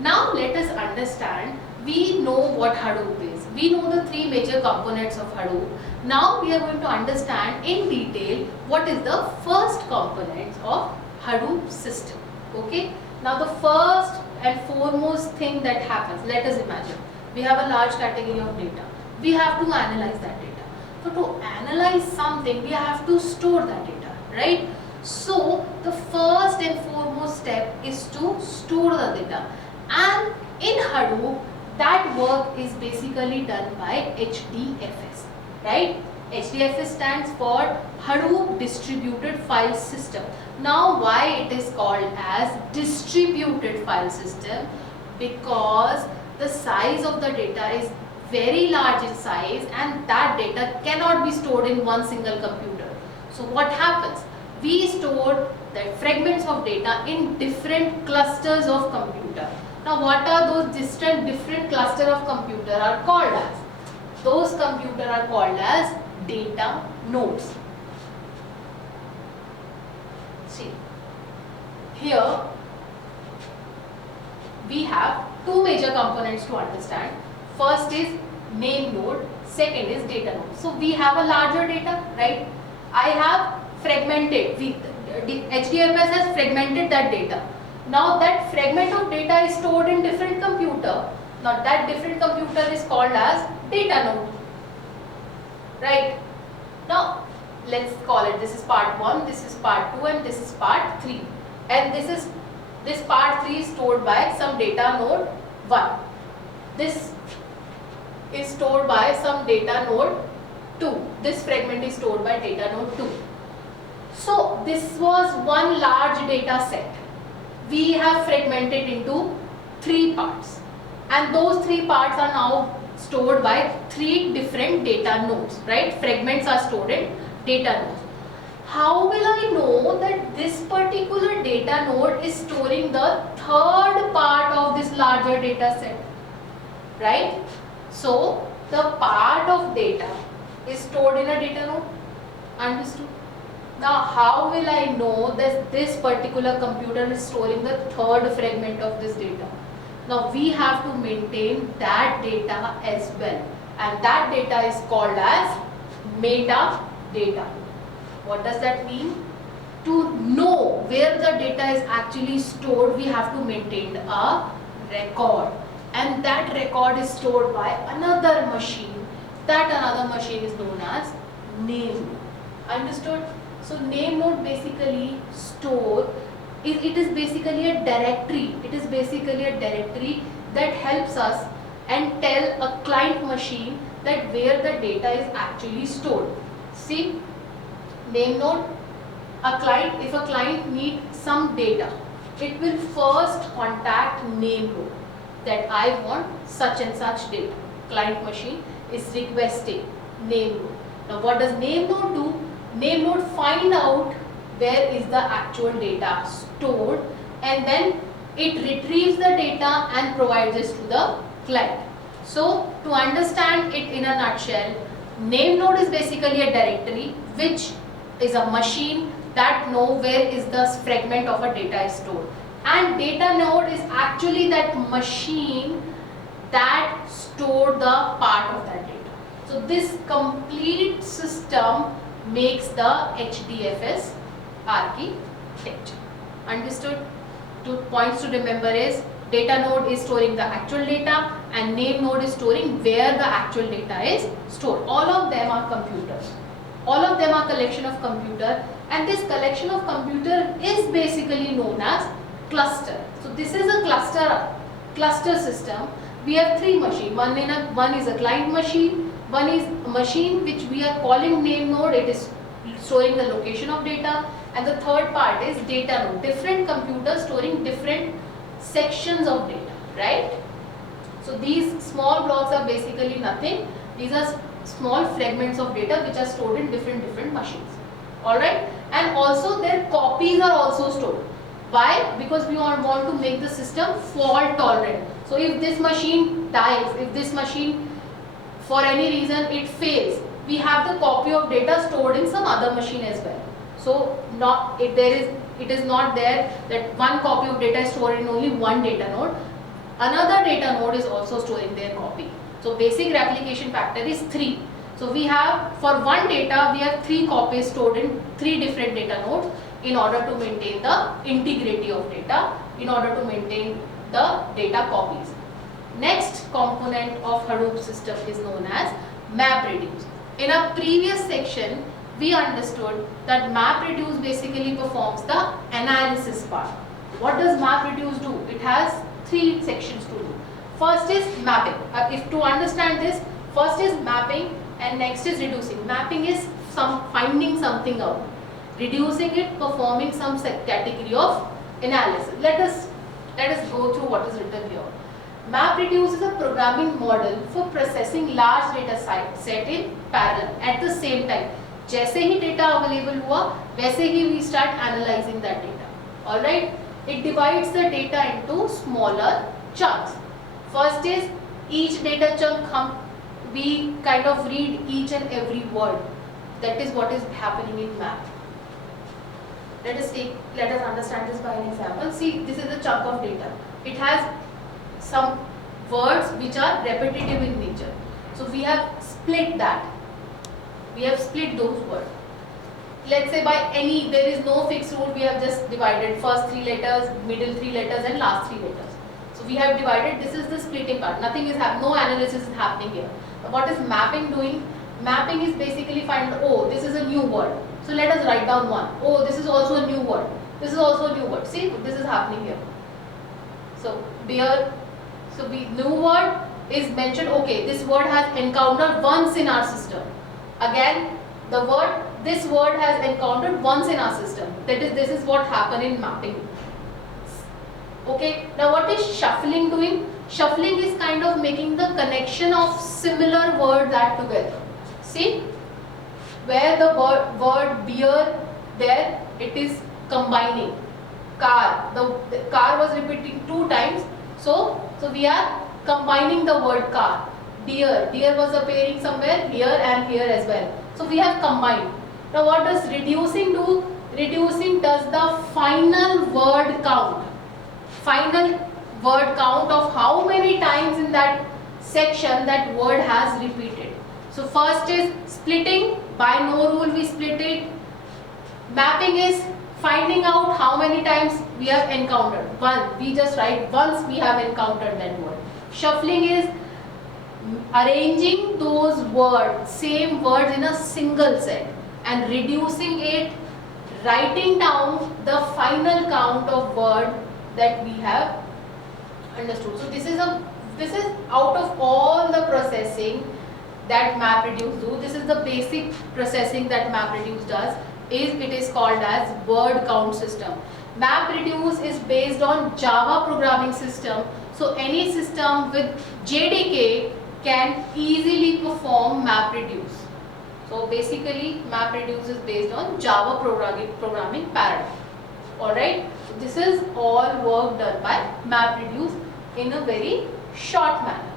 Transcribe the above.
Now let us understand, we know what Hadoop is. We know the three major components of Hadoop. Now we are going to understand in detail what is the first component of Hadoop system. Okay. Now the first and foremost thing that happens, let us imagine, we have a large category of data. We have to analyze that data. So to analyze something, we have to store that data, right? So the first and foremost step is to store the data. And in Hadoop, that work is basically done by HDFS, right? HDFS stands for Hadoop Distributed File System. Now why it is called as distributed file system? Because the size of the data is very large in size and that data cannot be stored in one single computer. So what happens? We store the fragments of data in different clusters of computer. Now what are those different clusters of computer are called as? Those computers are called as data nodes. See, here we have two major components to understand. First is name node, second is data node. So we have a larger data, right? I have fragmented, HDFS has fragmented that data. Now that fragment of data is stored in different computer. Now that different computer is called as data node, right? Now let's call it, this is part 1, this is part 2 and this is part 3. And this part 3 is stored by some data node 1. This is stored by some data node 2. This fragment is stored by data node 2. So this was one large data set. We have fragmented into 3 parts. And those 3 parts are now stored by 3 different data nodes, right? Fragments are stored in data nodes. How will I know that this particular data node is storing the third part of this larger data set, right? So the part of data is stored in a data node. Understood? Now how will I know that this particular computer is storing the third fragment of this data? Now we have to maintain that data as well, and that data is called as metadata. What does that mean? To know where the data is actually stored, we have to maintain a record, and that record is stored by another machine. That another machine is known as name node. Understood? So name node basically store, it is basically a directory. It is basically a directory that helps us and tell a client machine that where the data is actually stored. See, name node, if a client needs some data, it will first contact name node that I want such and such data. Client machine is requesting name node. Now what does name node do? Name node find out where is the actual data stored, and then it retrieves the data and provides this to the client. So to understand it in a nutshell, name node is basically a directory which is a machine that know where is the fragment of a data is stored, and data node is actually that machine that stored the part of that data. So this complete system makes the HDFS architecture. Understood? 2 points to remember is data node is storing the actual data and name node is storing where the actual data is stored. All of them are computers. All of them are collection of computer, and this collection of computer is basically known as cluster. So this is a cluster system. We have 3 machines. One is a client machine. One is a machine which we are calling name node, it is storing the location of data, and the third part is data node, different computers storing different sections of data, right? So these small blocks are basically nothing, these are small fragments of data which are stored in different machines, alright? And also their copies are also stored. Why? Because we want to make the system fault tolerant. So if this machine dies, if this machine for any reason it fails, we have the copy of data stored in some other machine as well. So it is not there that one copy of data is stored in only one data node. Another data node is also storing their copy. So basic replication factor is 3. So we have, for one data, we have 3 copies stored in 3 different data nodes in order to maintain the integrity of data, in order to maintain the data copies. Next component of Hadoop system is known as MapReduce. In a previous section, we understood that MapReduce basically performs the analysis part. What does MapReduce do? It has 3 sections to do. First is mapping. If to understand this, first is mapping and next is reducing. Mapping is finding something out. Reducing it, performing some category of analysis. Let us go through what is written here. MapReduce is a programming model for processing large data set in parallel at the same time. जैसे ही data available हुआ, वैसे ही we start analyzing that data. All right? It divides the data into smaller chunks. First is each data chunk we kind of read each and every word. That is what is happening in map. Let us understand this by an example. See, this is a chunk of data. It has some words which are repetitive in nature. So we have split that. We have split those words. Let's say by any, there is no fixed rule, we have just divided first 3 letters, middle 3 letters and last 3 letters. So we have divided, this is the splitting part, nothing is happening, no analysis is happening here. But what is mapping doing? Mapping is basically find, oh, this is a new word. So let us write down one. Oh, this is also a new word. This is also a new word. See, this is happening here. So beer, new word is mentioned, okay, this word has encountered once in our system. Again, this word has encountered once in our system. That is, this is what happened in mapping. Okay, now what is shuffling doing? Shuffling is kind of making the connection of similar words add together. See, where the word beer, there it is combining. Car, the car was repeating 2 times, so we are combining the word car. Deer was appearing somewhere here and here as well. So we have combined. Now what does reducing do? Reducing does the final word count. Final word count of how many times in that section that word has repeated. So first is splitting, by no rule we split it. Mapping is finding out how many times we have encountered. One, we just write once we have encountered that word. Shuffling is arranging those words, same words in a single set, and reducing it, writing down the final count of word that we have understood. So this is out of all the processing that MapReduce do. This is the basic processing that MapReduce does. It is called as word count system. MapReduce is based on Java programming system. So any system with JDK can easily perform MapReduce. So basically MapReduce is based on Java programming paradigm. Alright, so this is all work done by MapReduce in a very short manner.